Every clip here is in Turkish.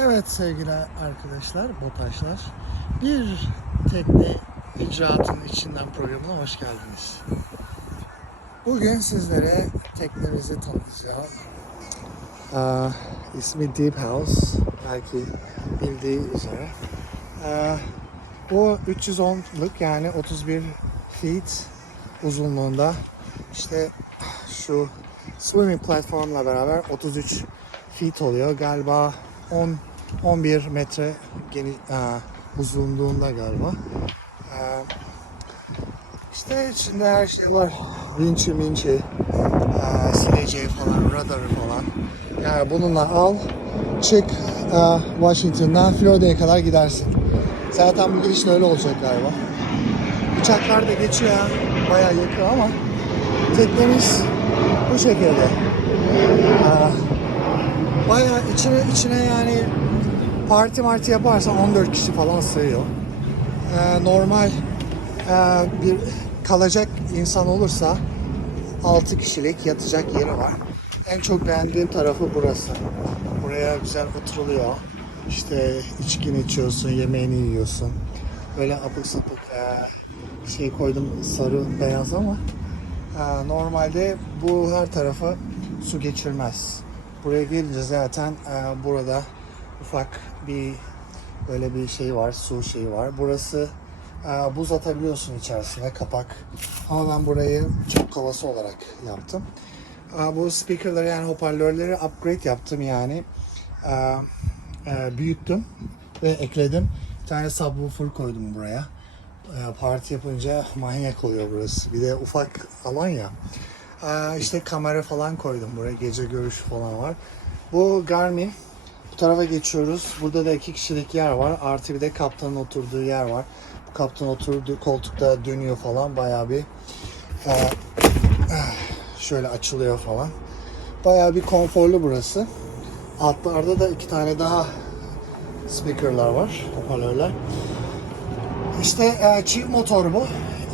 Evet sevgili arkadaşlar, botaşlar. Bir tekne icraatın içinden programına hoş geldiniz. Bugün sizlere teknemizi tanıtacağım. Aa, ismi Deep House. Belki bildiği üzere. Aa, bu 310'luk yani 31 feet uzunluğunda işte şu swimming platformla beraber 33 feet oluyor. Galiba 10 11 metre geni, e, uzunluğunda galiba. E, işte içinde her şey var. Vinçi minçi, e, sileceği falan, radarı falan. Yani bununla al, çık e, Washington'dan Florida'ya kadar gidersin. Zaten bu gidiş de öyle olacak galiba. Uçaklar da geçiyor ya. Bayağı yakın ama teknemiz bu şekilde. Aa, bayağı içine içine yani parti marti yaparsan 14 kişi falan sığıyor. Ee, normal e, bir kalacak insan olursa 6 kişilik yatacak yeri var. En çok beğendiğim tarafı burası. Buraya güzel oturuluyor. İşte içkini içiyorsun, yemeğini yiyorsun. Böyle apık sapık e, şey koydum sarı beyaz ama e, normalde bu her tarafa su geçirmez. Buraya gelince zaten e, burada ufak bir böyle bir şey var, su şeyi var. Burası e, buz atabiliyorsun içerisine kapak. Ama ben burayı çok kovası olarak yaptım. E, bu speakerları yani hoparlörleri upgrade yaptım yani. E, e, büyüttüm ve ekledim. Bir tane subwoofer koydum buraya. E, parti yapınca manyak oluyor burası. Bir de ufak alan ya. E, işte kamera falan koydum buraya. Gece görüşü falan var. Bu Garmin. Bu tarafa geçiyoruz. Burada da iki kişilik yer var. Artı bir de kaptanın oturduğu yer var. Bu kaptan oturduğu koltukta dönüyor falan. Bayağı bir e, şöyle açılıyor falan. Bayağı bir konforlu burası. Altlarda da iki tane daha speakerlar var, hoparlörler. İşte e, çift motor bu.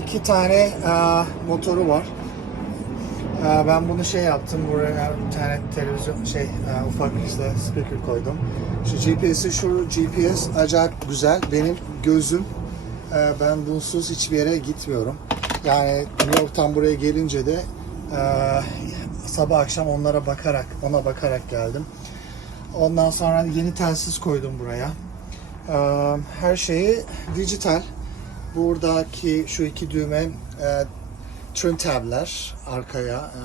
İki tane e, motoru var. E, ben bunu şey yaptım buraya bir tane televizyon şey e, ufak işte speaker koydum. Şu GPS'i şu GPS acayip güzel. Benim gözüm e, ben bunsuz hiçbir yere gitmiyorum. Yani New York'tan buraya gelince de e, sabah akşam onlara bakarak ona bakarak geldim. Ondan sonra yeni telsiz koydum buraya. Ee, Her şeyi dijital. Buradaki şu iki düğme trim tabler arkaya e,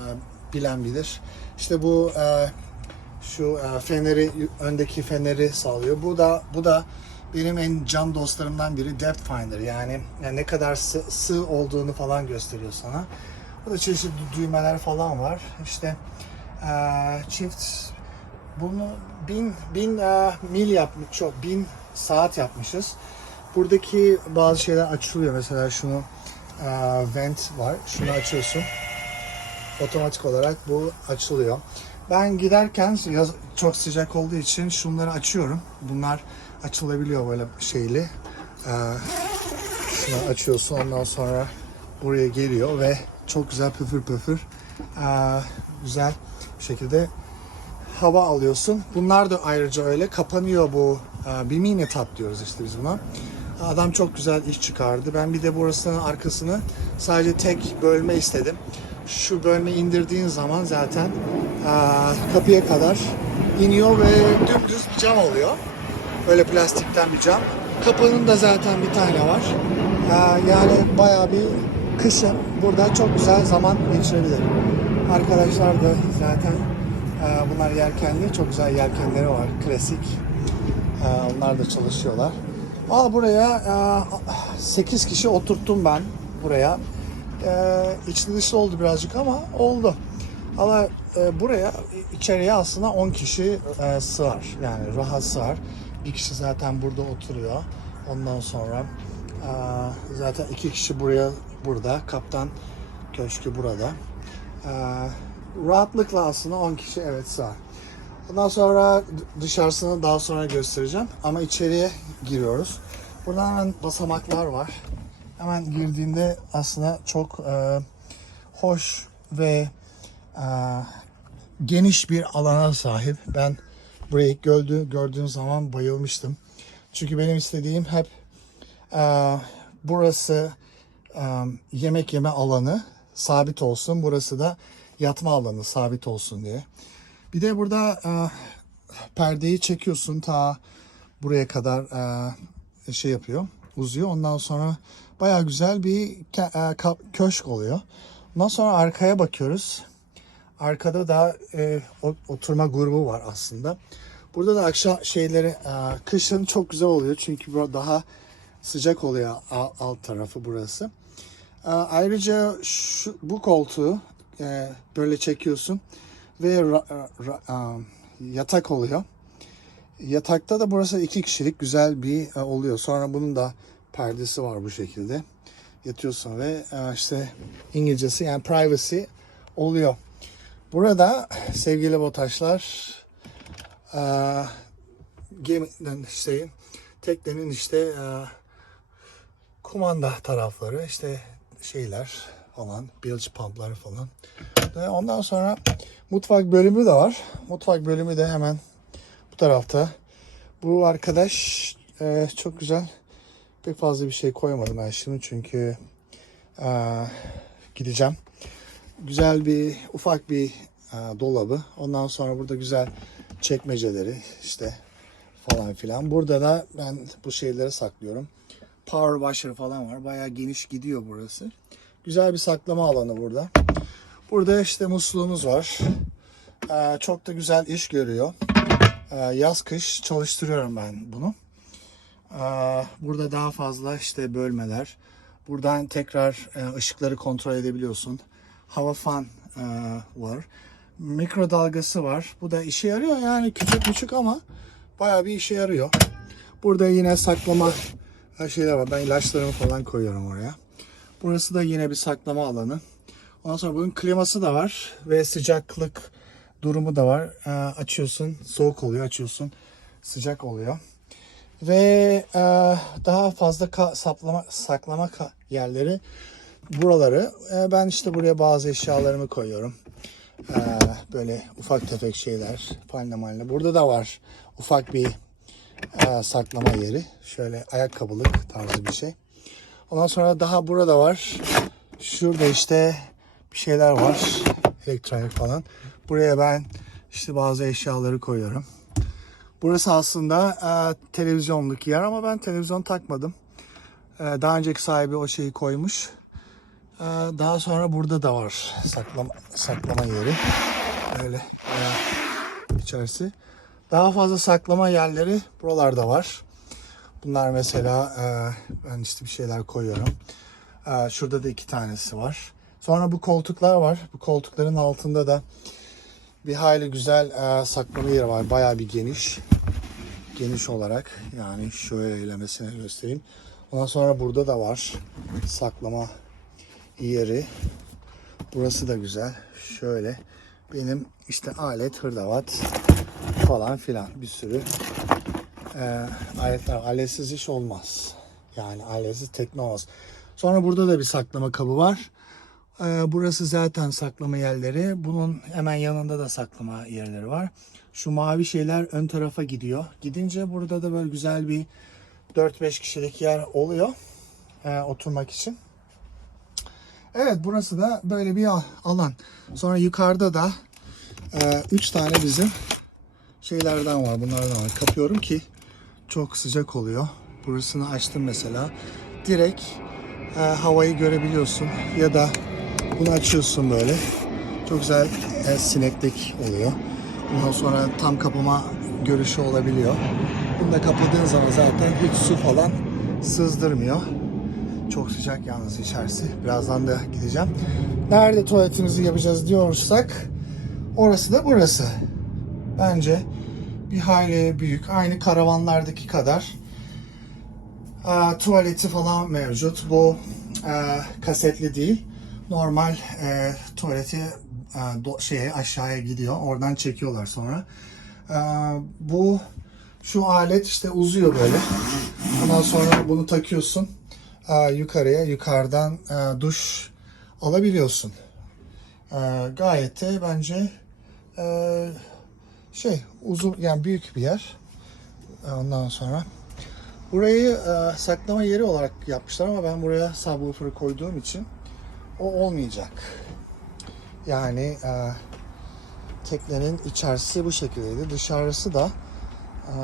bilen bilir. İşte bu e, şu e, feneri öndeki feneri sağlıyor. Bu da bu da benim en can dostlarımdan biri Depth Finder. Yani, yani ne kadar sı- sığ olduğunu falan gösteriyor sana. Burada çeşitli düğmeler falan var. İşte e, çift bunu bin, bin e, mil yapmış, çok bin saat yapmışız. Buradaki bazı şeyler açılıyor. Mesela şunu vent var. Şunu açıyorsun. Otomatik olarak bu açılıyor. Ben giderken yaz, çok sıcak olduğu için şunları açıyorum. Bunlar açılabiliyor böyle şeyli. E, şunu açıyorsun ondan sonra buraya geliyor ve çok güzel püfür püfür e, güzel bir şekilde hava alıyorsun. Bunlar da ayrıca öyle kapanıyor bu e, bir mini tat diyoruz işte biz buna. Adam çok güzel iş çıkardı. Ben bir de burasının arkasını sadece tek bölme istedim. Şu bölme indirdiğin zaman zaten e, kapıya kadar iniyor ve dümdüz bir cam oluyor. Böyle plastikten bir cam. Kapının da zaten bir tane var. E, yani bayağı bir kışın burada çok güzel zaman geçirebilirim. Arkadaşlar da zaten ee, Bunlar yelkenli. Çok güzel yelkenleri var. Klasik. Ee, Onlar da çalışıyorlar. Aa buraya 8 kişi oturttum ben buraya. Ee, İçli dışlı oldu birazcık ama oldu. Ama e, buraya içeriye aslında 10 kişi e, sığar. Yani rahat sığar. Bir kişi zaten burada oturuyor. Ondan sonra e, zaten iki kişi buraya burada. Kaptan köşkü burada. Ee, rahatlıkla aslında 10 kişi evet sığar. Ondan sonra dışarısını daha sonra göstereceğim. Ama içeriye giriyoruz. Burada hemen basamaklar var. Hemen girdiğinde aslında çok e, hoş ve e, geniş bir alana sahip. Ben Burayı gördü, gördüğüm zaman bayılmıştım. Çünkü benim istediğim hep e, burası e, yemek yeme alanı sabit olsun. Burası da yatma alanı sabit olsun diye. Bir de burada e, perdeyi çekiyorsun ta buraya kadar e, şey yapıyor, uzuyor. Ondan sonra baya güzel bir e, köşk oluyor. Ondan sonra arkaya bakıyoruz. Arkada da e, oturma grubu var aslında. Burada da akşam şeyleri e, kışın çok güzel oluyor çünkü burada daha sıcak oluyor alt tarafı burası. E, ayrıca şu, bu koltuğu e, böyle çekiyorsun ve ra- ra- e, yatak oluyor. Yatakta da burası iki kişilik güzel bir e, oluyor. Sonra bunun da perdesi var bu şekilde. Yatıyorsun ve e, işte İngilizcesi yani privacy oluyor. Burada sevgili botaşlar e, geminin işte teknenin işte e, kumanda tarafları işte şeyler falan bilge pumpları falan. Ve ondan sonra mutfak bölümü de var. Mutfak bölümü de hemen bu tarafta. Bu arkadaş e, çok güzel. Pek fazla bir şey koymadım ben şimdi çünkü e, gideceğim. Güzel bir ufak bir e, dolabı. Ondan sonra burada güzel çekmeceleri işte falan filan. Burada da ben bu şeyleri saklıyorum. Power washer falan var. Bayağı geniş gidiyor burası. Güzel bir saklama alanı burada. Burada işte musluğumuz var. E, çok da güzel iş görüyor. Ee, yaz kış çalıştırıyorum ben bunu. Ee, Burada daha fazla işte bölmeler. Buradan tekrar e, ışıkları kontrol edebiliyorsun. Hava fan e, var. Mikrodalgası var. Bu da işe yarıyor yani küçük küçük ama bayağı bir işe yarıyor. Burada yine saklama e, şeyler var. Ben ilaçlarımı falan koyuyorum oraya. Burası da yine bir saklama alanı. Ondan sonra bunun kliması da var ve sıcaklık durumu da var. Ee, açıyorsun, soğuk oluyor, açıyorsun, sıcak oluyor. Ve e, daha fazla ka- saklama, yerleri buraları. E, ben işte buraya bazı eşyalarımı koyuyorum. E, böyle ufak tefek şeyler, palne malne. Burada da var ufak bir e, saklama yeri. Şöyle ayakkabılık tarzı bir şey. Ondan sonra daha burada var. Şurada işte bir şeyler var. Elektronik falan. Buraya ben işte bazı eşyaları koyuyorum. Burası aslında e, televizyonluk yer ama ben televizyon takmadım. E, daha önceki sahibi o şeyi koymuş. E, daha sonra burada da var saklama, saklama yeri. Öyle bayağı içerisi. Daha fazla saklama yerleri buralarda var. Bunlar mesela e, ben işte bir şeyler koyuyorum. E, şurada da iki tanesi var. Sonra bu koltuklar var. Bu koltukların altında da bir hayli güzel e, saklama yeri var. Bayağı bir geniş. Geniş olarak yani şöyle mesela göstereyim. Ondan sonra burada da var saklama yeri. Burası da güzel. Şöyle benim işte alet, hırdavat falan filan bir sürü e, aletler. Aletsiz iş olmaz. Yani aletsiz tekne olmaz. Sonra burada da bir saklama kabı var. Ee, Burası zaten saklama yerleri. Bunun hemen yanında da saklama yerleri var. Şu mavi şeyler ön tarafa gidiyor. Gidince burada da böyle güzel bir 4-5 kişilik yer oluyor e, oturmak için. Evet burası da böyle bir al- alan. Sonra yukarıda da 3 tane bizim şeylerden var. Bunlardan var. Kapıyorum ki çok sıcak oluyor. Burasını açtım mesela. Direkt e, havayı görebiliyorsun. Ya da bunu açıyorsun böyle. Çok güzel e, sineklik oluyor. Ondan sonra tam kapama görüşü olabiliyor. Bunu da kapadığın zaman zaten hiç su falan sızdırmıyor. Çok sıcak yalnız içerisi. Birazdan da gideceğim. Nerede tuvaletimizi yapacağız diyorsak orası da burası. Bence bir hayli büyük. Aynı karavanlardaki kadar. Aa, tuvaleti falan mevcut. Bu e, kasetli değil. Normal e, tuvaleti e, do- şeye aşağıya gidiyor. Oradan çekiyorlar sonra. E, bu şu alet işte uzuyor böyle. Ondan sonra bunu takıyorsun e, yukarıya. Yukarıdan e, duş alabiliyorsun. E, gayet de bence e, şey uzun yani büyük bir yer. Ondan sonra burayı e, saklama yeri olarak yapmışlar ama ben buraya subwoofer koyduğum için o olmayacak. Yani e, teknenin içerisi bu şekildeydi. Dışarısı da e,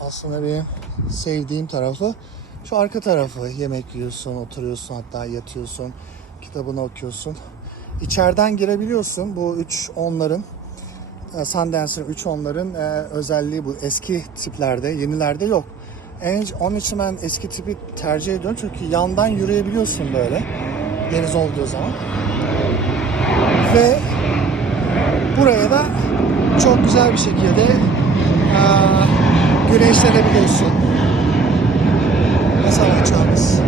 aslında benim sevdiğim tarafı şu arka tarafı. Yemek yiyorsun, oturuyorsun hatta yatıyorsun, kitabını okuyorsun. İçeriden girebiliyorsun. Bu 3 onların e, Sundance'ın 3 onların e, özelliği bu. Eski tiplerde, yenilerde yok. En, onun için ben eski tipi tercih ediyorum çünkü yandan yürüyebiliyorsun böyle deniz olduğu zaman. Ve buraya da çok güzel bir şekilde e, güneşlenebiliyorsun. Mesela açacağımız.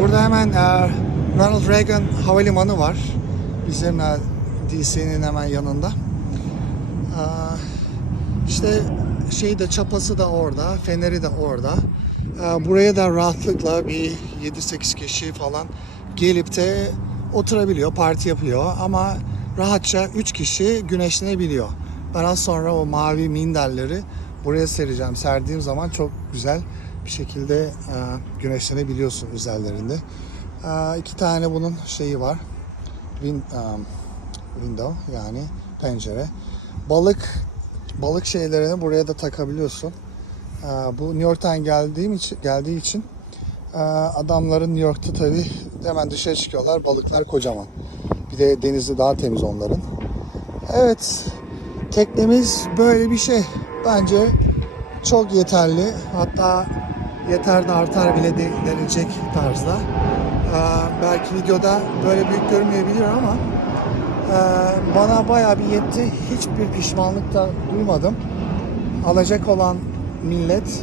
Burada hemen e, Ronald Reagan Havalimanı var. Bizim e, DC'nin hemen yanında. E, işte şey de çapası da orada, feneri de orada. E, buraya da rahatlıkla bir 7-8 kişi falan gelip de oturabiliyor, parti yapıyor ama rahatça 3 kişi güneşlenebiliyor. Ben az sonra o mavi minderleri buraya sereceğim. Serdiğim zaman çok güzel bir şekilde e, güneşlenebiliyorsun üzerlerinde. E, iki tane bunun şeyi var. Um, window yani pencere. Balık balık şeylerini buraya da takabiliyorsun. E, bu New York'tan geldiğim için geldiği için e, adamların New York'ta tabi hemen dışarı çıkıyorlar. Balıklar kocaman. Bir de denizi daha temiz onların. Evet. Teknemiz böyle bir şey. Bence çok yeterli. Hatta yeter de artar bile de, denilecek tarzda. Ee, belki videoda böyle büyük görünmeyebilir ama e, bana bayağı bir yetti. Hiçbir pişmanlık da duymadım. Alacak olan millet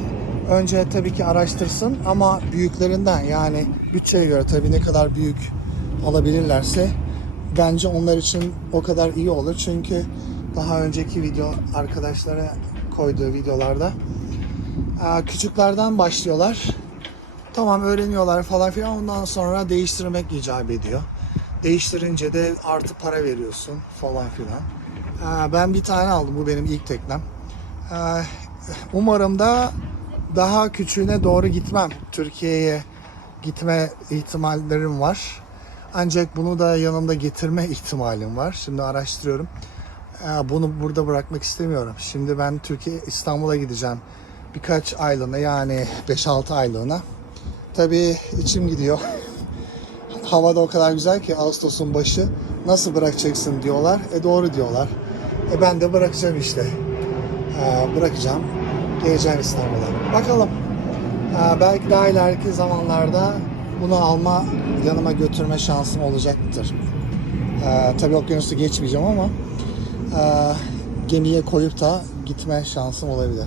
önce tabii ki araştırsın ama büyüklerinden yani bütçeye göre tabii ne kadar büyük alabilirlerse bence onlar için o kadar iyi olur. Çünkü daha önceki video arkadaşlara koyduğu videolarda küçüklerden başlıyorlar. Tamam öğreniyorlar falan filan ondan sonra değiştirmek icap ediyor. Değiştirince de artı para veriyorsun falan filan. Ben bir tane aldım bu benim ilk teknem. Umarım da daha küçüğüne doğru gitmem. Türkiye'ye gitme ihtimallerim var. Ancak bunu da yanımda getirme ihtimalim var. Şimdi araştırıyorum. Ee, Bunu burada bırakmak istemiyorum. Şimdi ben Türkiye İstanbul'a gideceğim. Birkaç aylığına yani 5-6 aylığına. Tabii içim gidiyor. Hava da o kadar güzel ki Ağustos'un başı. Nasıl bırakacaksın diyorlar. E doğru diyorlar. E ben de bırakacağım işte. Ee, bırakacağım. Geleceğim İstanbul'a. Bakalım. Ee, belki daha ileriki zamanlarda bunu alma, yanıma götürme şansım olacaktır. Ee, tabii okyanusu geçmeyeceğim ama e, gemiye koyup da gitme şansım olabilir.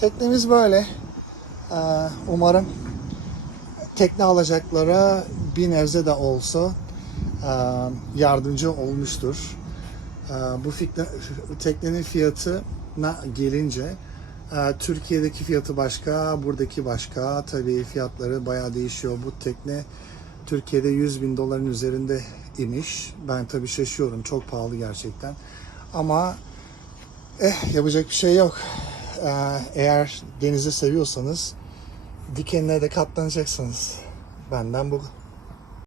Teknemiz böyle. Umarım tekne alacaklara bir nebze de olsa e, yardımcı olmuştur. Ee, bu fikre, teknenin fiyatına gelince e, Türkiye'deki fiyatı başka, buradaki başka. Tabii fiyatları bayağı değişiyor. Bu tekne Türkiye'de 100 bin doların üzerinde imiş. Ben tabii şaşıyorum. Çok pahalı gerçekten. Ama eh yapacak bir şey yok. Ee, eğer denizi seviyorsanız dikenine de katlanacaksınız. Benden bu